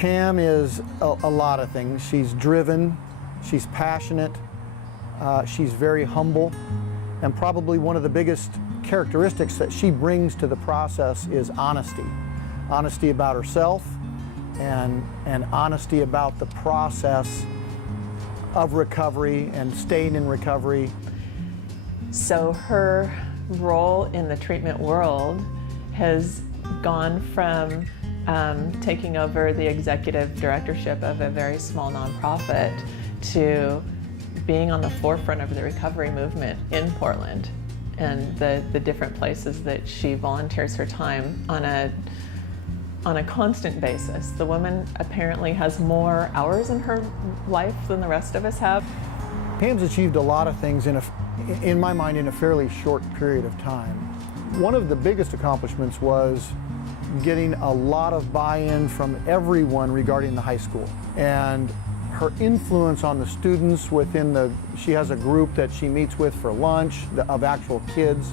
Pam is a lot of things. She's driven, she's passionate, she's very humble, and probably one of the biggest characteristics that she brings to the process is honesty. Honesty about herself and honesty about the process of recovery and staying in recovery. So her role in the treatment world has gone from taking over the executive directorship of a very small nonprofit to being on the forefront of the recovery movement in Portland and the different places that she volunteers her time on a constant basis. The woman apparently has more hours in her life than the rest of us have. Pam's achieved a lot of things in my mind in a fairly short period of time. One of the biggest accomplishments was getting a lot of buy-in from everyone regarding the high school, and her influence on the students within she has a group that she meets with for lunch of actual kids,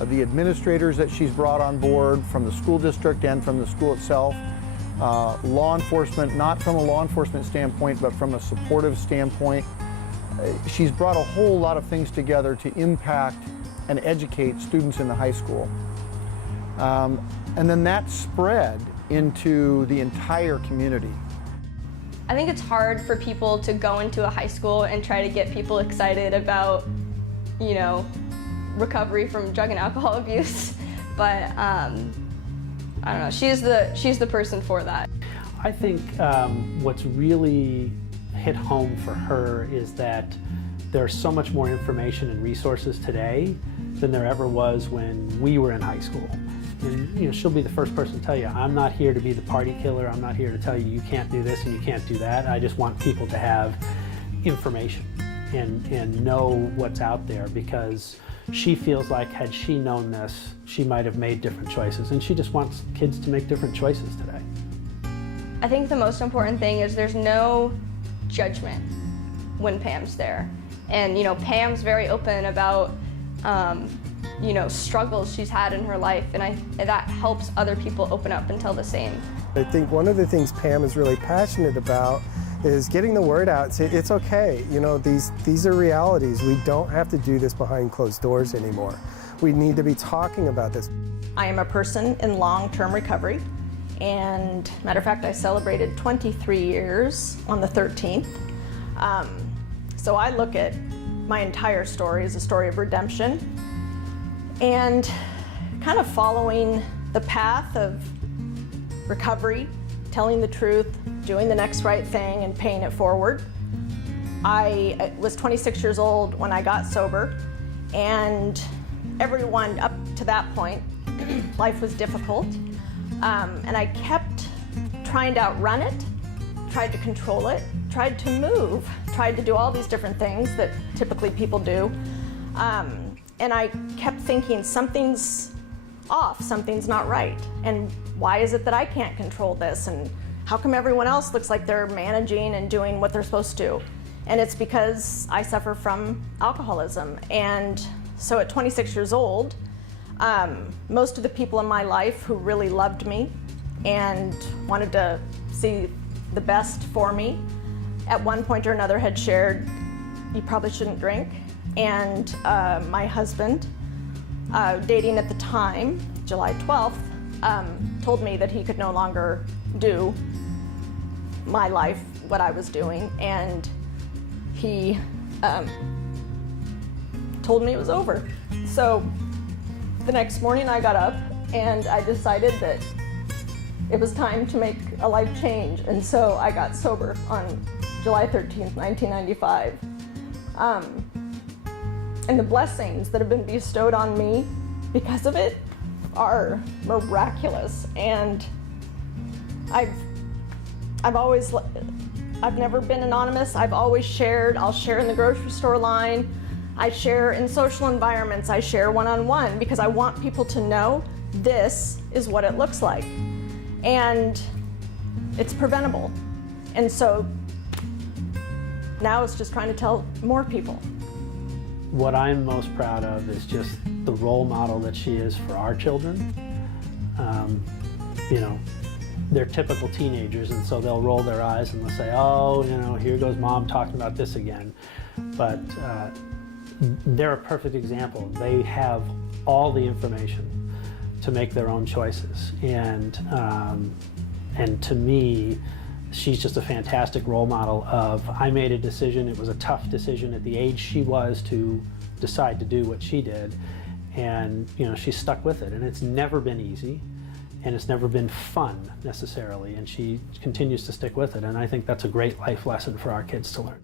the administrators that she's brought on board from the school district and from the school itself, law enforcement, not from a law enforcement standpoint, but from a supportive standpoint. She's brought a whole lot of things together to impact and educate students in the high school. And then that spread into the entire community. I think it's hard for people to go into a high school and try to get people excited about, you know, recovery from drug and alcohol abuse, but I don't know, she's the person for that. I think what's really hit home for her is that there's so much more information and resources today than there ever was when we were in high school. And you know, she'll be the first person to tell you, I'm not here to be the party killer, I'm not here to tell you you can't do this and you can't do that. I just want people to have information and know what's out there, because she feels like had she known this, she might have made different choices, and she just wants kids to make different choices today. I think the most important thing is there's no judgment when Pam's there. And you know, Pam's very open about you know, struggles she's had in her life, and that helps other people open up and tell the same. I think one of the things Pam is really passionate about is getting the word out. Say it's okay, you know, these are realities. We don't have to do this behind closed doors anymore. We need to be talking about this. I am a person in long-term recovery, and matter of fact, I celebrated 23 years on the 13th. So I look at my entire story as a story of redemption, and kind of following the path of recovery, telling the truth, doing the next right thing, and paying it forward. I was 26 years old when I got sober, and everyone up to that point, life was difficult, and I kept trying to outrun it, tried to control it, tried to move, tried to do all these different things that typically people do. And I kept thinking something's off, something's not right. And why is it that I can't control this? And how come everyone else looks like they're managing and doing what they're supposed to? And it's because I suffer from alcoholism. And so at 26 years old, most of the people in my life who really loved me and wanted to see the best for me, at one point or another had shared, you probably shouldn't drink. And my husband, dating at the time, July 12th, told me that he could no longer do my life, what I was doing, and he told me it was over. So the next morning I got up and I decided that it was time to make a life change, and so I got sober on July 13th, 1995. And the blessings that have been bestowed on me because of it are miraculous. And I've never been anonymous. I've always shared. I'll share in the grocery store line. I share in social environments. I share one-on-one because I want people to know this is what it looks like. And it's preventable. And so now it's just trying to tell more people. What I'm most proud of is just the role model that she is for our children. You know, they're typical teenagers, and so they'll roll their eyes and they'll say, oh, you know, here goes mom talking about this again. But they're a perfect example. They have all the information to make their own choices. And to me, she's just a fantastic role model of, I made a decision, it was a tough decision at the age she was to decide to do what she did. And you know, she stuck with it, and it's never been easy, and it's never been fun necessarily, and she continues to stick with it, and I think that's a great life lesson for our kids to learn.